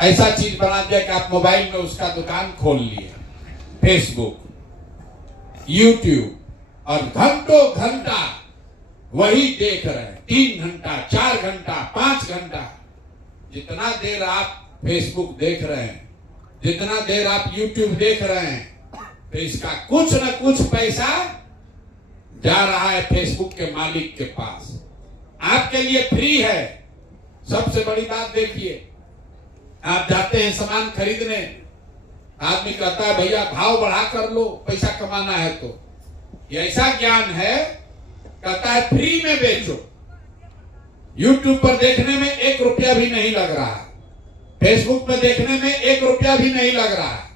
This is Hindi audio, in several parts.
ऐसा चीज बना दिया कि आप मोबाइल में उसका दुकान खोल लिए, फेसबुक, यूट्यूब, और घंटों घंटा वही देख रहे हैं। 3 घंटा, 4 घंटा, 5 घंटा, जितना देर आप फेसबुक देख रहे हैं, जितना देर आप यूट्यूब देख रहे हैं, तो इसका कुछ न कुछ पैसा जा रहा है फेसबुक के मालिक के पास। आपके लिए फ्री है। सबसे बड़ी बात देखिए, आप जाते हैं सामान खरीदने, आदमी कहता है भैया भाव बढ़ा कर लो, पैसा कमाना है। तो ये ऐसा ज्ञान है, कहता है फ्री में बेचो। यूट्यूब पर देखने में 1 रुपया भी नहीं लग रहा है, फेसबुक में देखने में 1 रुपया भी नहीं लग रहा है,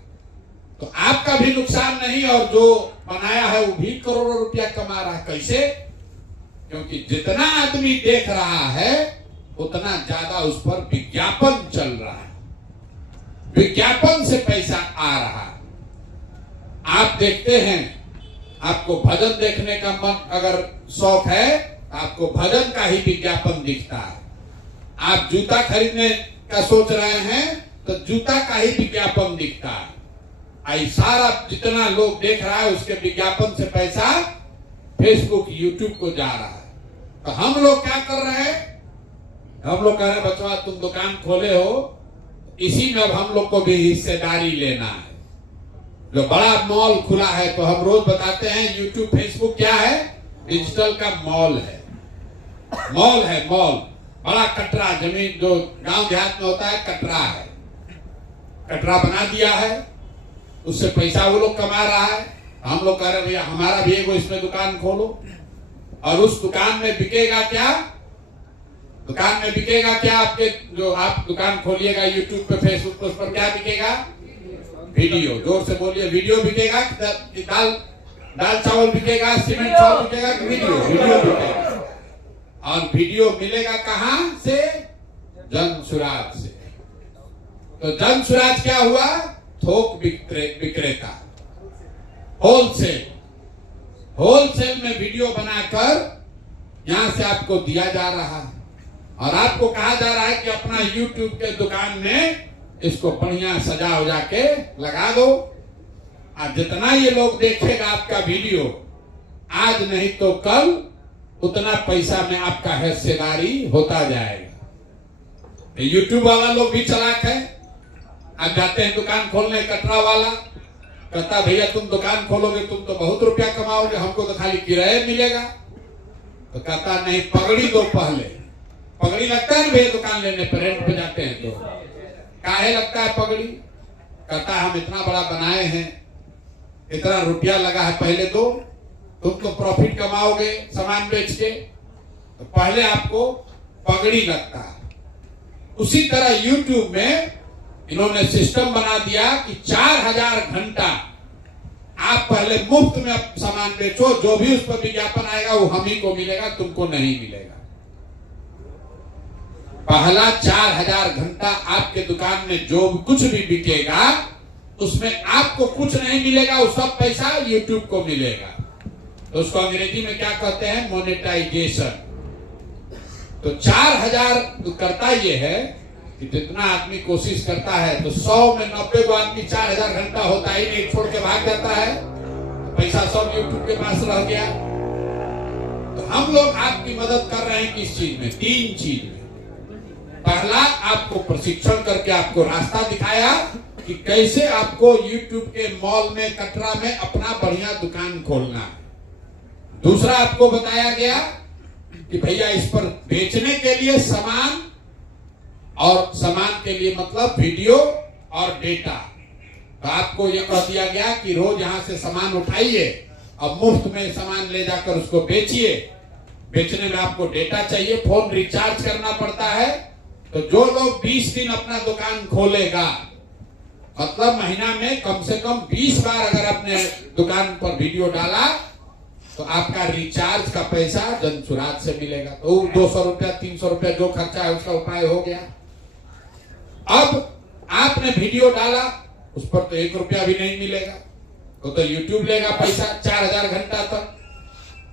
तो आपका भी नुकसान नहीं, और जो बनाया है वो भी करोड़ों रुपया कमा रहा है। कैसे? क्योंकि जितना आदमी देख रहा है उतना ज्यादा उस पर विज्ञापन चल रहा है, विज्ञापन से पैसा आ रहा है। आप देखते हैं, आपको भजन देखने का मन अगर शौक है, आपको भजन का ही विज्ञापन दिखता है। आप जूता खरीदने का सोच रहे हैं तो जूता का ही विज्ञापन दिखता है। आई सारा जितना लोग देख रहा है उसके विज्ञापन से पैसा फेसबुक, यूट्यूब को जा रहा है। तो हम लोग क्या कर रहे हैं? हम लोग कह रहे हैं बचवा तुम दुकान खोले हो, इसी में अब हम लोग को भी हिस्सेदारी लेना है। जो बड़ा मॉल खुला है, तो हम रोज बताते हैं यूट्यूब, फेसबुक क्या है? डिजिटल का मॉल है। मॉल है, मॉल, बड़ा कटरा, जमीन जो गांव देहात में होता है कटरा है, कटरा बना दिया है, उससे पैसा वो लोग कमा रहा है। हम लोग कह रहे भैया हमारा भी एगो इसमें दुकान खोलो, और उस दुकान में बिकेगा क्या? दुकान में बिकेगा क्या? आपके जो आप दुकान खोलिएगा यूट्यूब पे, फेसबुक पे, उस पर क्या बिकेगा? वीडियो। जोर से बोलिए, वीडियो बिकेगा कि दाल चावल बिकेगा, सीमेंट चावल बिकेगा कि वीडियो? वीडियो बिकेगा। और वीडियो मिलेगा कहां से? जन सुराज से। तो जन सुराज क्या हुआ? थोक विक्रेता, होलसेल। होलसेल में वीडियो बनाकर यहां से आपको दिया जा रहा है, और आपको कहा जा रहा है कि अपना यूट्यूब के दुकान में इसको बढ़िया सजा उजा के लगा दो। और जितना ये लोग देखेगा आपका वीडियो, आज नहीं तो कल, उतना पैसा में आपका हिस्सेदारी होता जाएगा। यूट्यूब वाला लोग भी चालाक है। आप जाते हैं दुकान खोलने, कटरा वाला कहता भैया तुम दुकान खोलोगे तुम तो बहुत रुपया कमाओगे, हमको तो खाली किराया मिलेगा। तो कहता नहीं, पगड़ी दो पहले। पगड़ी लगता है ना भैया दुकान लेने पर, रेंट पे जाते हैं तो काहे लगता है पगड़ी? कहता हम इतना बड़ा बनाए हैं, इतना रुपया लगा है, पहले दो, तुम तो प्रॉफिट कमाओगे सामान बेच के, तो पहले आपको पगड़ी लगता है। उसी तरह यूट्यूब में इन्होंने सिस्टम बना दिया कि 4000 घंटा आप पहले मुफ्त में सामान बेचो, जो भी उस पर विज्ञापन आएगा वो हम ही को मिलेगा, तुमको नहीं मिलेगा। पहला 4000 घंटा आपके दुकान में जो कुछ भी बिकेगा उसमें आपको कुछ नहीं मिलेगा, वो सब पैसा यूट्यूब को मिलेगा। तो उसको अंग्रेजी में क्या कहते हैं? मोनेटाइजेशन। तो 4000 करता ये है कि जितना आदमी कोशिश करता है, तो 100 में 90 को आदमी 4000 घंटा होता ही नहीं, छोड़ के भाग जाता है, तो पैसा सब यूट्यूब के पास रह गया। तो हम लोग आपकी मदद कर रहे हैं किस चीज में? 3 चीज में। पहला, आपको प्रशिक्षण करके आपको रास्ता दिखाया कि कैसे आपको यूट्यूब के मॉल में, कटरा में अपना बढ़िया दुकान खोलना है। दूसरा, आपको बताया गया कि भैया इस पर बेचने के लिए सामान, और सामान के लिए मतलब वीडियो और डेटा। तो आपको यह कह दिया गया कि रोज यहां से सामान उठाइए और मुफ्त में सामान ले जाकर उसको बेचिए। बेचने में आपको डेटा चाहिए, फोन रिचार्ज करना पड़ता है। तो जो लोग 20 दिन अपना दुकान खोलेगा, मतलब महीना में कम से कम 20 बार अगर आपने दुकान पर वीडियो डाला, तो आपका रिचार्ज का पैसा जनसुराज से मिलेगा। तो 200 रुपया, 300 रुपया जो खर्चा है उसका उपाय हो गया। अब आपने वीडियो डाला, उस पर तो 1 रुपया भी नहीं मिलेगा, तो यूट्यूब लेगा पैसा 4000 घंटा तक।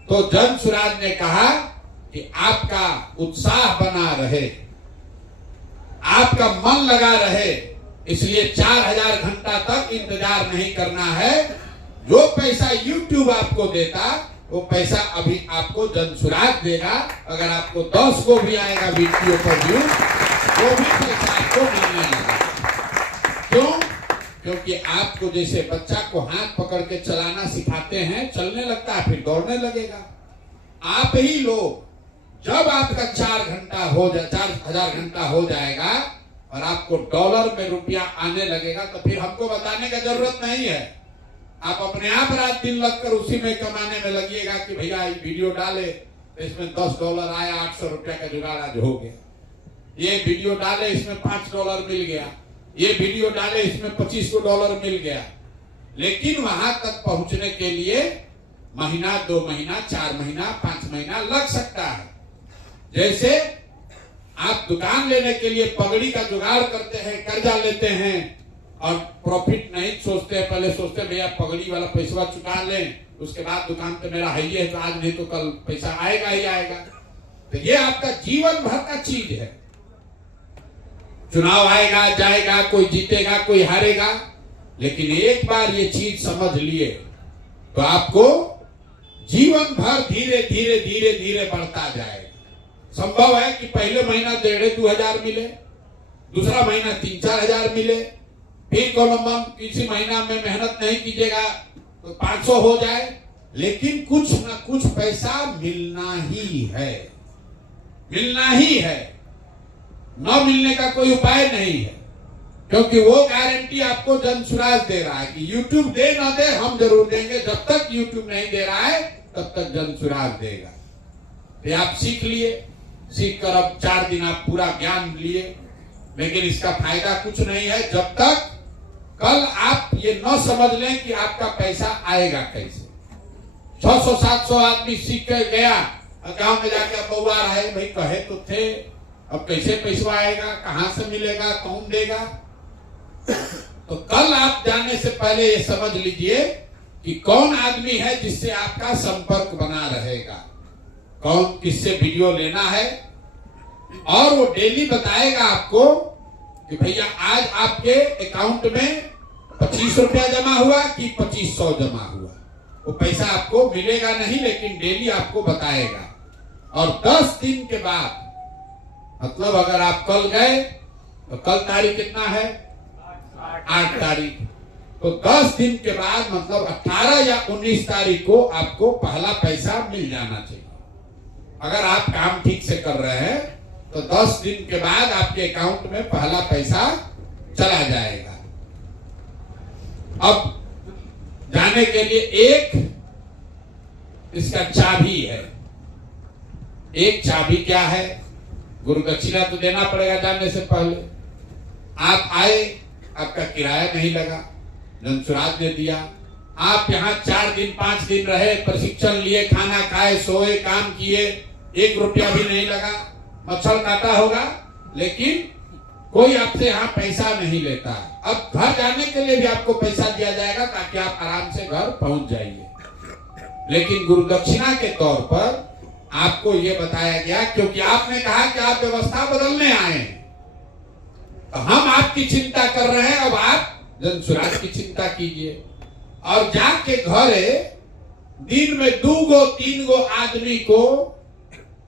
तो जनसुराज ने कहा कि आपका उत्साह बना रहे, आपका मन लगा रहे, इसलिए 4000 घंटा तक इंतजार नहीं करना है। जो पैसा YouTube आपको देता वो पैसा अभी आपको जनसुराज देगा। अगर आपको 10 को भी आएगा वीडियो पर व्यू, वो भी पैसा आपको मिलने लगेगा। क्यों? क्योंकि आपको जैसे बच्चा को हाथ पकड़ के चलाना सिखाते हैं, चलने लगता है, फिर दौड़ने लगेगा। आप ही लोग जब आपका 4000 घंटा हो जाएगा और आपको डॉलर में रुपया आने लगेगा, तो फिर हमको बताने का जरूरत नहीं है। आप अपने आप रात दिन लगकर उसी में कमाने में लगिएगा कि भैया ये वीडियो डाले तो इसमें $10 आया, 800 रुपया का जुगाड़ आज हो गया। ये वीडियो डाले इसमें $5 मिल गया, ये वीडियो डाले इसमें $25 मिल गया। लेकिन वहां तक पहुंचने के लिए महीना, 2 महीना, 4 महीना, 5 महीना लग सकता है। जैसे आप दुकान लेने के लिए पगड़ी का जुगाड़ करते हैं, कर्जा लेते हैं और प्रॉफिट नहीं सोचते हैं, पहले सोचते हैं भैया पगड़ी वाला पैसा चुका लें, उसके बाद दुकान पे मेरा है ही है, तो आज नहीं तो कल पैसा आएगा ही आएगा। तो ये आपका जीवन भर का चीज है। चुनाव आएगा जाएगा, कोई जीतेगा कोई हारेगा, लेकिन एक बार ये चीज समझ लिए तो आपको जीवन भर धीरे धीरे धीरे धीरे बढ़ता जाएगा। संभव है कि पहले महीना 1500-2000 हजार मिले, दूसरा महीना 3-4 हजार मिले, फिर किसी महीना में मेहनत नहीं कीजिएगा तो 500 हो जाए, लेकिन कुछ ना कुछ पैसा मिलना ही है, मिलना ही है। न मिलने का कोई उपाय नहीं है, क्योंकि वो गारंटी आपको जनसुराज दे रहा है कि YouTube दे ना दे, हम जरूर देंगे। जब तक YouTube नहीं दे रहा है तब तक जनसुराज देगा। तो आप सीख लिए, सीख कर अब 4 दिन आप पूरा ज्ञान लिए, लेकिन इसका फायदा कुछ नहीं है जब तक कल आप ये न समझ लें कि आपका पैसा आएगा कैसे। 600-700 आदमी सीख कर गया, गांव में जाकर बउआ रहे, भाई कहे तो थे, अब कैसे पैसा आएगा, कहां से मिलेगा, कौन देगा। तो कल आप जाने से पहले ये समझ लीजिए कि कौन आदमी है जिससे आपका संपर्क बना रहेगा, कौन किससे वीडियो लेना है, और वो डेली बताएगा आपको कि भैया आज आपके अकाउंट में 25 रुपया जमा हुआ कि 2500 जमा हुआ। वो पैसा आपको मिलेगा नहीं, लेकिन डेली आपको बताएगा। और 10 दिन के बाद, मतलब अगर आप कल गए तो कल तारीख कितना है, 8 तारीख, तो 10 दिन के बाद मतलब 18 या 19 तारीख को आपको पहला पैसा मिल जाना चाहिए। अगर आप काम ठीक से कर रहे हैं तो 10 दिन के बाद आपके अकाउंट में पहला पैसा चला जाएगा। अब जाने के लिए एक इसका चाबी है। एक चाबी क्या है? गुरु दक्षिणा तो देना पड़ेगा जाने से पहले। आप आए, आपका किराया नहीं लगा, जनसुराज ने दिया। आप यहाँ 4 दिन 5 दिन रहे, प्रशिक्षण लिए, खाना खाए, सोए, काम किए, 1 रुपया भी नहीं लगा। मच्छर काटा होगा, लेकिन कोई आपसे यहाँ पैसा नहीं लेता। अब घर जाने के लिए भी आपको पैसा दिया जाएगा ताकि आप आराम से घर पहुंच जाइए। लेकिन गुरु दक्षिणा के तौर पर आपको ये बताया गया, क्योंकि आपने कहा कि आप व्यवस्था बदलने आए हैं, तो हम आपकी चिंता कर रहे हैं। अब आप जनसुराज की चिंता कीजिए और जाके घरे दिन में 2-3 आदमी को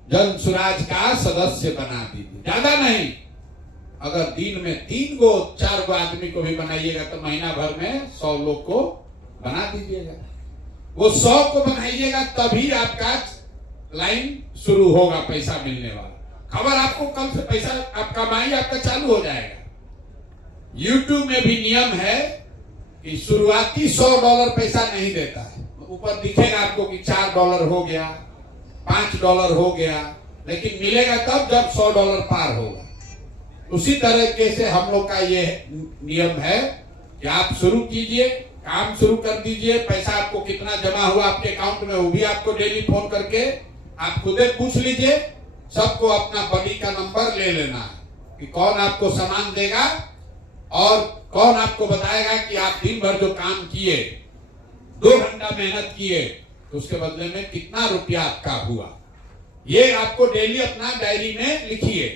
जनसुराज का सदस्य बना दीजिए। ज्यादा नहीं, अगर दिन में 3-4 आदमी को भी बनाइएगा तो महीना भर में 100 लोग को बना दीजिएगा। वो 100 को बनाइएगा तभी आपका लाइन शुरू होगा, पैसा मिलने वाला। खबर आपको कल से पैसा आप कमाई आपका चालू हो जाएगा। YouTube में भी नियम है कि शुरुआती $100 पैसा नहीं देता है। ऊपर दिखेगा आपको कि $4 हो गया, $5 हो गया, लेकिन मिलेगा तब जब $100 पार होगा। उसी तरीके से हम लोग का ये नियम है कि आप शुरू कीजिए, काम शुरू कर दीजिए। पैसा आपको कितना जमा हुआ आपके अकाउंट में वो भी आपको डेली फोन करके आप खुद पूछ लीजिए। सबको अपना बडी का नंबर ले लेना है कि कौन आपको सामान देगा और कौन आपको बताएगा कि आप दिन भर जो काम किए, 2 घंटा मेहनत किए, तो उसके बदले में कितना रुपया आपका हुआ। ये आपको डेली अपना डायरी में लिखिए।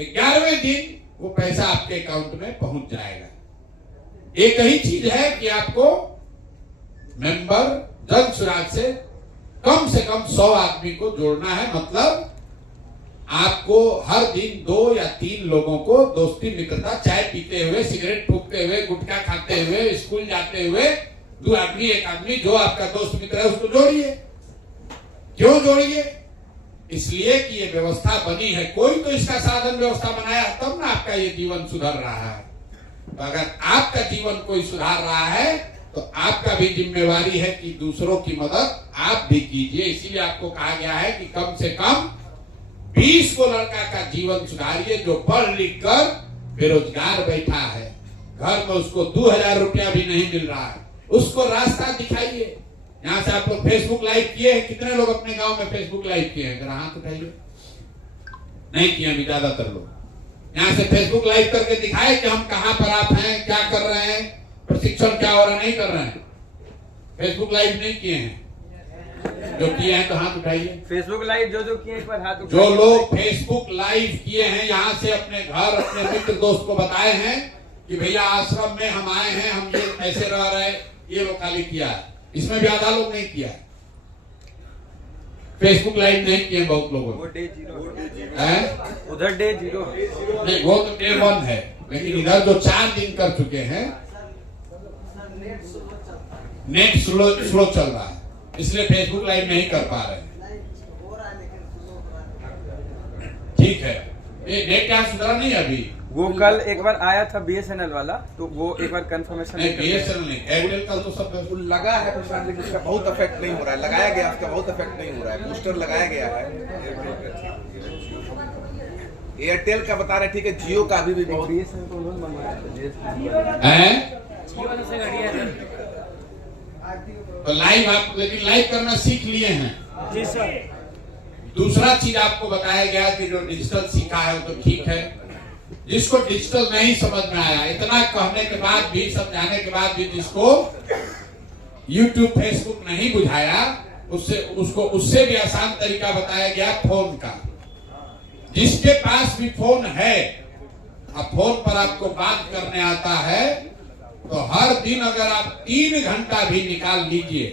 11वें दिन वो पैसा आपके अकाउंट में पहुंच जाएगा। एक ही चीज है कि आपको मेंबर जन सुराज से कम 100 आदमी को जोड़ना है। मतलब आपको हर दिन 2 या 3 लोगों को दोस्ती मित्रता, चाय पीते हुए, सिगरेट फूकते हुए, गुटखा खाते हुए, स्कूल जाते हुए 2 आदमी 1 आदमी जो आपका दोस्त मित्र है उसको जोड़िए। क्यों जोड़िए? इसलिए कि ये व्यवस्था बनी है, कोई तो इसका साधन व्यवस्था बनाया तब ना आपका ये जीवन सुधर रहा है। तो अगर आपका जीवन कोई सुधार रहा है तो आपका भी जिम्मेवारी है कि दूसरों की मदद आप भी कीजिए। इसीलिए आपको कहा गया है कि कम से कम 20 को लड़का का जीवन सुधारिए जो पढ़ लिख कर बेरोजगार बैठा है, घर में उसको 2000 रुपया भी नहीं मिल रहा है, उसको रास्ता दिखाइए। यहां से आप लोग फेसबुक लाइव किए हैं? कितने लोग अपने गांव में फेसबुक लाइव किए हैं? जरा हाथ उठाइए। नहीं किए अभी ज्यादातर लोग। यहां से फेसबुक लाइव करके दिखाए कि हम कहां पर आप हैं, क्या कर रहे हैं, प्रशिक्षण क्या हो रहा है। नहीं कर रहे हैं, फेसबुक लाइव नहीं किए हैं। जो किए हैं तो हाथ उठाइए। फेसबुक लाइव जो किए एक बार हाथ उठाइए। जो लोग फेसबुक लाइव किए हैं, यहाँ से अपने घर, अपने मित्र दोस्त को बताए हैं कि भैया आश्रम में हम आए हैं, हम ये ऐसे रह रहे, ये लोग खाली किया है। इसमें भी आधा लोग नहीं किया, फेसबुक लाइव नहीं किए बहुत लोगों ने। डे 0 है, उधर डे 0 नहीं, वो तो डे 1 है, लेकिन इधर जो 4 दिन कर चुके हैं, नेट स्लो चल रहा है, इसलिए फेसबुक लाइव नहीं कर पा रहे हैं। ठीक है, ये नेट क्या सुधरा नहीं अभी? वो कल एक बार आया था BSNL वाला, तो वो एक बार कंफर्मेशन नहीं, BSNL नहीं, एयरटेल का तो सब लगा है प्रशांत, लेकिन उसका बहुत इफेक्ट नहीं हो रहा है। लगाया गया, उसका बहुत इफेक्ट नहीं हो रहा है। बूस्टर लगाया गया है एयरटेल का, बता रहे ठीक है। जियो का अभी भी बहुत तो लाइव आप लेकिन लाइव करना सीख लिए हैं। जी सर। दूसरा चीज आपको बताया गया कि जो डिजिटल सीखा है वो तो ठीक है, जिसको डिजिटल नहीं समझ में आया, इतना कहने के बाद भी, समझाने के बाद भी, जिसको YouTube फेसबुक नहीं बुझाया, उससे भी आसान तरीका बताया गया फोन का। जिसके पास भी फोन है, अब फोन पर आपको बात करने आता है, तो हर दिन अगर आप 3 घंटा भी निकाल लीजिए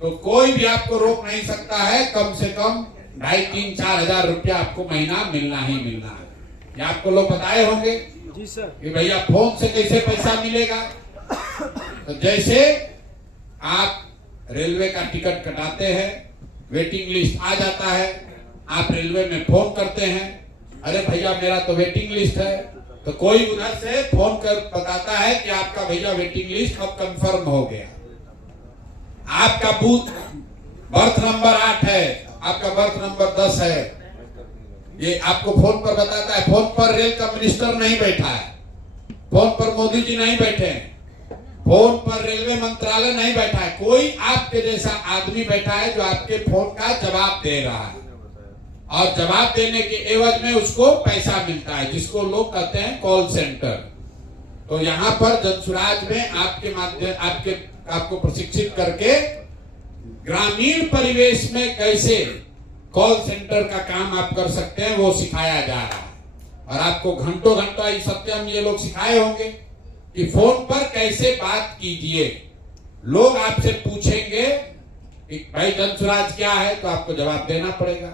तो कोई भी आपको रोक नहीं सकता है। कम से कम 2,500-4 हजार रुपया आपको महीना मिलना ही मिलना है। ये आपको लोग बताए होंगे जी सर कि भैया फोन से कैसे पैसा मिलेगा। तो जैसे आप रेलवे का टिकट कटाते हैं, वेटिंग लिस्ट आ जाता है, आप रेलवे में फोन करते हैं, अरे भैया मेरा तो वेटिंग लिस्ट है, तो कोई उधर से फोन कर बताता है कि आपका भैया वेटिंग लिस्ट अब कंफर्म हो गया, आपका बूथ बर्थ नंबर 8 है, आपका बर्थ नंबर 10 है। ये आपको फोन पर बताता है। फोन पर रेल का मिनिस्टर नहीं बैठा है, फोन पर मोदी जी नहीं बैठे हैं, फोन पर रेलवे मंत्रालय नहीं बैठा है, कोई आपके जैसा आदमी बैठा है जो आपके फोन का जवाब दे रहा है, और जवाब देने के एवज में उसको पैसा मिलता है, जिसको लोग कहते हैं कॉल सेंटर। तो यहाँ पर जनसुराज में आपके माध्यम आपको प्रशिक्षित करके ग्रामीण परिवेश में कैसे कॉल सेंटर का काम आप कर सकते हैं वो सिखाया जा रहा है। और आपको घंटों घंटा इस सत्यम ये लोग सिखाए होंगे कि फोन पर कैसे बात कीजिए। लोग आपसे पूछेंगे कि भाई जनसुराज क्या है, तो आपको जवाब देना पड़ेगा।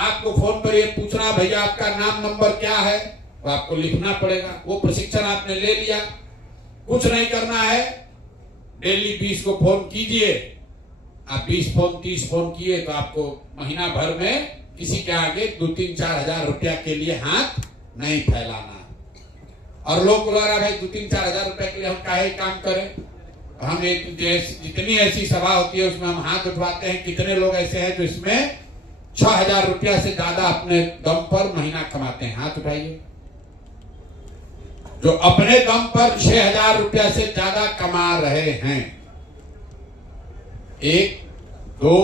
आपको फोन पर ये पूछना भैया आपका नाम नंबर क्या है, तो आपको लिखना पड़ेगा। वो प्रशिक्षण आपने ले लिया, कुछ नहीं करना है, डेली 20 को फोन कीजिए। आप 20 फोन 30 फोन किए तो आपको महीना भर में किसी के आगे 2-3-4 हजार रुपया के लिए हाथ नहीं फैलाना। और लोग बोल रहा भाई 2-3-4 हजार रुपया के लिए हम काहे काम करें। हम एक जितनी ऐसी सभा होती है उसमें हम हाथ उठवाते हैं। कितने लोग ऐसे हैं जो इसमें 6,000 रुपया से ज्यादा अपने दम पर महीना कमाते हैं? हाथ उठाइए। जो अपने दम पर 6,000 रुपया से ज्यादा कमा रहे हैं। 1 2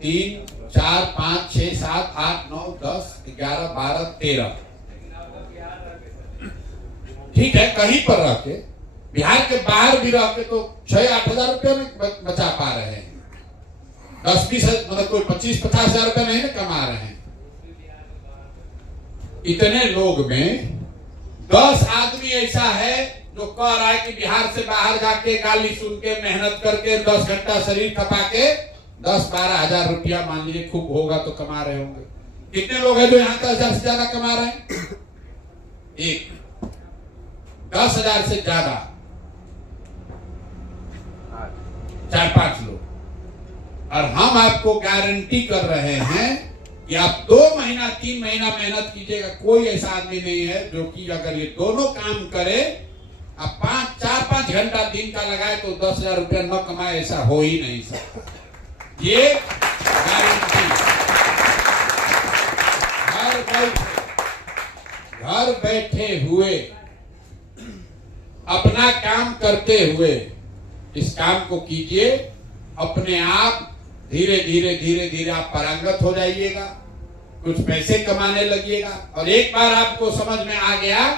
3 4 5 6 7 8 9 10 11 12 13 ठीक है। कहीं पर रह के, बिहार के बाहर भी रह के तो 6-8 हजार रुपया में बचा पा रहे हैं। 10-20 मतलब कोई 25-50 हजार रुपया नहीं ना कमा रहे हैं। इतने लोग में 10 आदमी ऐसा है जो कह रहा है कि बिहार से बाहर जाके गाली सुन के मेहनत करके 10 घंटा शरीर खपा के 10-12 हजार रुपया मान लीजिए खूब होगा तो कमा रहे होंगे। कितने लोग हैं जो यहाँ 10,000 से ज्यादा कमा रहे हैं? एक 10,000 से ज्यादा 4-5 लोग। और हम आपको गारंटी कर रहे हैं कि आप 2 महीना 3 महीना मेहनत कीजिएगा, कोई ऐसा आदमी नहीं है जो कि अगर ये दोनों काम करे, आप 4-5 घंटा दिन का लगाए तो 10,000 रुपया न कमाए, ऐसा हो ही नहीं सकता। ये गारंटी। घर बैठे हुए अपना काम करते हुए इस काम को कीजिए, अपने आप धीरे धीरे आप पारंगत हो जाइएगा, कुछ पैसे कमाने लगिएगा। और एक बार आपको समझ में आ गया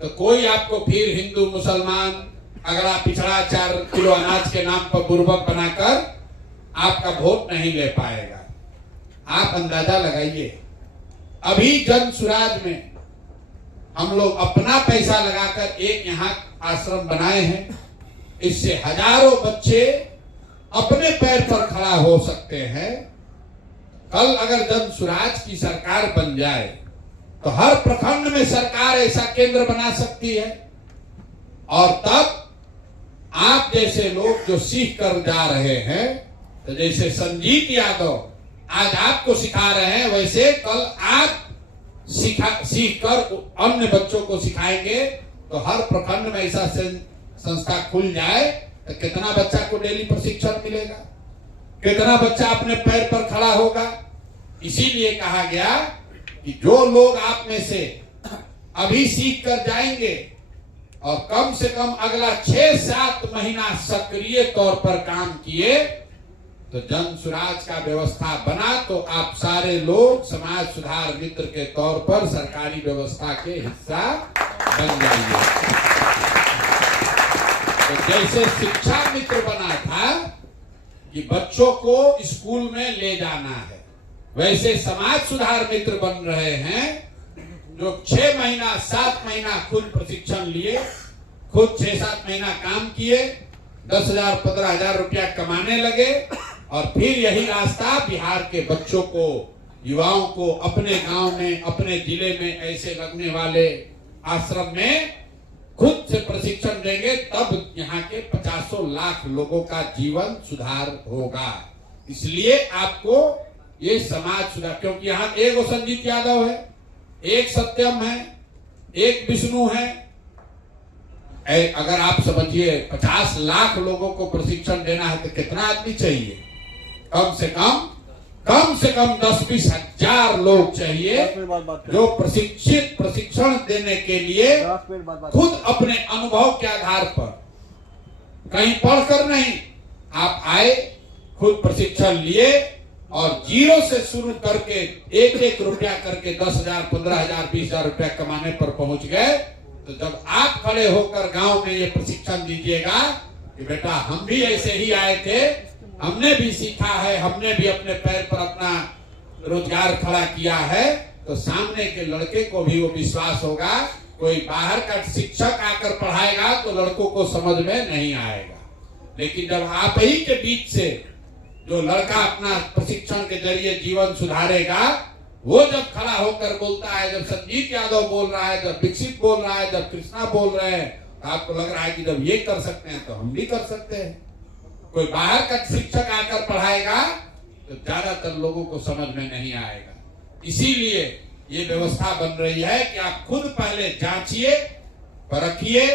तो कोई आपको फिर हिंदू मुसलमान अगला पिछड़ा 4 किलो अनाज के नाम पर बुर्बक बनाकर आपका वोट नहीं ले पाएगा। आप अंदाजा लगाइए, अभी जन सुराज में हम लोग अपना पैसा लगाकर एक यहाँ आश्रम बनाए हैं, इससे हजारों बच्चे अपने पैर पर खड़ा हो सकते हैं। कल अगर जन सुराज की सरकार बन जाए तो हर प्रखंड में सरकार ऐसा केंद्र बना सकती है। और तब आप जैसे लोग जो सीख कर जा रहे हैं, तो जैसे संजीत यादव आज आपको सिखा रहे हैं, वैसे कल आप सीख कर अन्य बच्चों को सिखाएंगे। तो हर प्रखंड में ऐसा संस्था खुल जाए तो कितना बच्चा को डेली प्रशिक्षण मिलेगा, कितना बच्चा अपने पैर पर खड़ा होगा। इसीलिए कहा गया कि जो लोग आप में से अभी सीख कर जाएंगे और कम से कम अगला 6-7 महीना सक्रिय तौर पर काम किए तो जन सुराज का व्यवस्था बना, तो आप सारे लोग समाज सुधार मित्र के तौर पर सरकारी व्यवस्था के हिस्सा बन जाइए। तो जैसे शिक्षा मित्र बना था कि बच्चों को स्कूल में ले जाना है, वैसे समाज सुधार मित्र बन रहे हैं जो 6 महीना 7 महीना खुद प्रशिक्षण लिए, खुद 6-7 महीना काम किए, 10,000 15,000 रुपया कमाने लगे। और फिर यही रास्ता बिहार के बच्चों को, युवाओं को अपने गांव में, अपने जिले में ऐसे लगने वाले आश्रम में खुद से प्रशिक्षण देंगे, तब यहाँ के 50 लाख लोगों का जीवन सुधार होगा। इसलिए आपको ये समाज सुधार, क्योंकि यहाँ एक वो संजीत यादव है, एक सत्यम है, एक विष्णु है। अगर आप समझिए 50 लाख लोगों को प्रशिक्षण देना है तो कितना आदमी चाहिए? कम से कम 10-20 हजार लोग चाहिए जो प्रशिक्षण देने के लिए खुद अपने अनुभव के आधार पर, कहीं पढ़कर नहीं, आप आए, खुद प्रशिक्षण लिए और 0 से शुरू करके 1-1 रुपया करके 10,000 15,000 20,000 रुपया कमाने पर पहुंच गए। तो जब आप खड़े होकर गांव में ये प्रशिक्षण दीजिएगा कि बेटा हम भी ऐसे ही आए थे, हमने भी सीखा है, हमने भी अपने पैर पर अपना रोजगार खड़ा किया है, तो सामने के लड़के को भी वो विश्वास होगा। कोई बाहर का शिक्षक आकर पढ़ाएगा तो लड़कों को समझ में नहीं आएगा, लेकिन जब आप ही के बीच से जो लड़का अपना प्रशिक्षण के जरिए जीवन सुधारेगा, वो जब खड़ा होकर बोलता है, जब संजीत यादव बोल रहा है, जब दीक्षित बोल रहा है, जब कृष्णा बोल रहे हैं, तो आपको लग रहा है कि जब ये कर सकते हैं तो हम भी कर सकते हैं। कोई बाहर का शिक्षक आकर पढ़ाएगा तो ज्यादातर लोगों को समझ में नहीं आएगा। इसीलिए ये व्यवस्था बन रही है कि आप खुद पहले जांचिए, परखिए,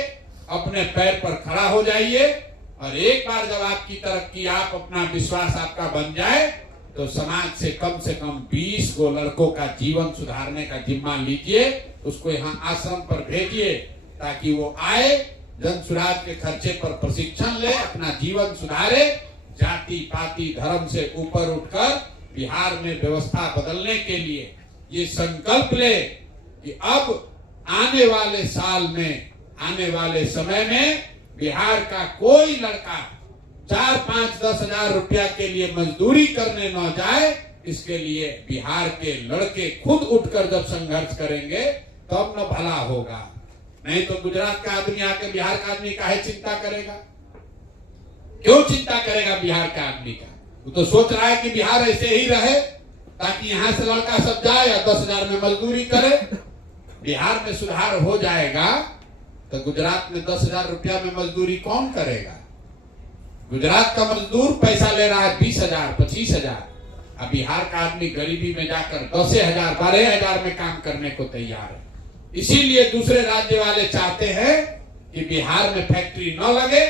अपने पैर पर खड़ा हो जाइए, और एक बार जब आपकी तरक्की, आप अपना विश्वास आपका बन जाए, तो समाज से कम 20 गो लड़कों का जीवन सुधारने का जिम्मा लीजिए, उसको यहाँ आश्रम पर भेजिए ताकि वो आए, जन सुराज के खर्चे पर प्रशिक्षण ले, अपना जीवन सुधारे, जाति पाति धर्म से ऊपर उठकर बिहार में व्यवस्था बदलने के लिए ये संकल्प ले कि अब आने वाले साल में, आने वाले समय में बिहार का कोई लड़का 4-5-10 हजार रुपया के लिए मजदूरी करने न जाए। इसके लिए बिहार के लड़के खुद उठकर जब संघर्ष करेंगे तब न भला होगा। नहीं तो गुजरात का आदमी आके बिहार का आदमी काहे चिंता करेगा? क्यों चिंता करेगा बिहार का आदमी का? वो तो सोच रहा है कि बिहार ऐसे ही रहे ताकि यहां से लड़का सब जाए या 10,000 में मजदूरी करे। बिहार में सुधार हो जाएगा तो गुजरात में 10,000 रुपया में मजदूरी कौन करेगा? गुजरात का मजदूर पैसा ले रहा है 20,000 25,000। अब बिहार का आदमी गरीबी में जाकर 10,000 12,000 में काम करने को तैयार है। इसीलिए दूसरे राज्य वाले चाहते हैं कि बिहार में फैक्ट्री न लगे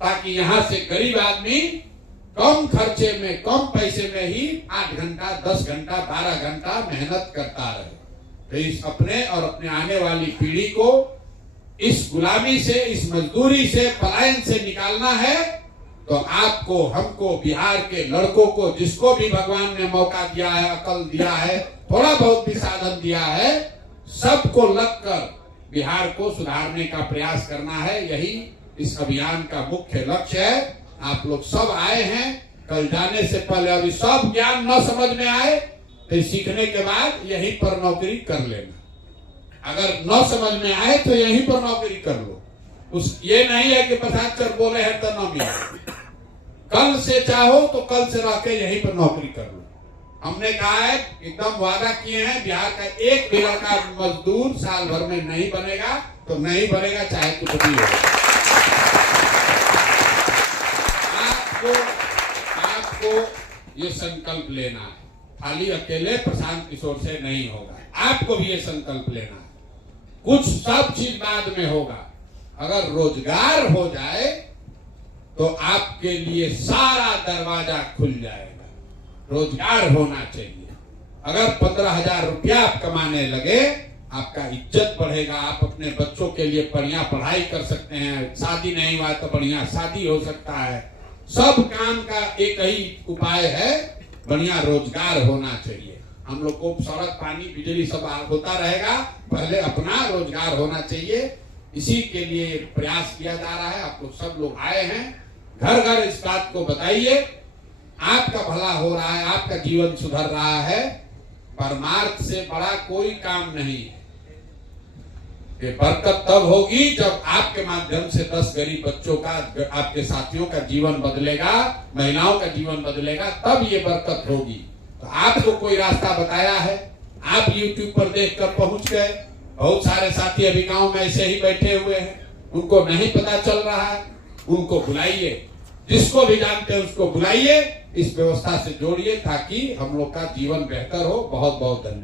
ताकि यहां से गरीब आदमी कम खर्चे में कम पैसे में ही 8 घंटा 10 घंटा 12 घंटा मेहनत करता रहे। तो इस अपने और अपने आने वाली पीढ़ी को इस गुलामी से, इस मजदूरी से, पलायन से निकालना है तो आपको, हमको, बिहार के लड़कों को, जिसको भी भगवान ने मौका दिया है, अकल दिया है, थोड़ा बहुत भी साधन दिया है, सबको लगकर बिहार को सुधारने का प्रयास करना है। यही इस अभियान का मुख्य लक्ष्य है। आप लोग सब आए हैं। कल जाने से पहले अभी सब ज्ञान न समझ में आए तो सीखने के बाद यहीं पर नौकरी कर लेना। अगर न समझ में आए तो यहीं पर नौकरी कर लो। ये नहीं है कि प्रसाद सर बोले हैं तो न मिले। कल से चाहो तो कल से रह के यहीं पर नौकरी कर लो। हमने कहा है, एकदम वादा किए हैं, बिहार का एक भी लड़का मजदूर साल भर में नहीं बनेगा तो नहीं बनेगा, चाहे कुछ भी हो। आपको ये संकल्प लेना है, खाली अकेले प्रशांत किशोर से नहीं होगा। आपको भी ये संकल्प लेना है। कुछ सब चीज बाद में होगा। अगर रोजगार हो जाए तो आपके लिए सारा दरवाजा खुल जाएगा। रोजगार होना चाहिए। अगर 15,000 रुपया आप कमाने लगे, आपका इज्जत बढ़ेगा। आप अपने बच्चों के लिए बढ़िया पढ़ाई कर सकते हैं। शादी नहीं हुआ तो बढ़िया शादी हो सकता है। सब काम का एक ही उपाय है, बढ़िया रोजगार होना चाहिए। हम लोग को सड़क, पानी, बिजली सब होता रहेगा, पहले अपना रोजगार होना चाहिए। इसी के लिए प्रयास किया जा रहा है। आप लोग सब लोग आए हैं, घर घर इस बात को बताइए। आपका भला हो रहा है, आपका जीवन सुधर रहा है। परमार्थ से बड़ा कोई काम नहीं है। ये बरकत तब होगी जब आपके माध्यम से 10 गरीब बच्चों का, आपके साथियों का जीवन बदलेगा, महिलाओं का जीवन बदलेगा, तब ये बरकत होगी। तो आपको कोई रास्ता बताया है, आप YouTube पर देखकर पहुंच गए। बहुत सारे साथी अभी गांव में ऐसे ही बैठे हुए हैं, उनको नहीं पता चल रहा है, उनको बुलाइए। जिसको भी जानते हैं उसको बुलाइए, इस व्यवस्था से जोड़िए ताकि हम लोग का जीवन बेहतर हो। बहुत बहुत धन्यवाद।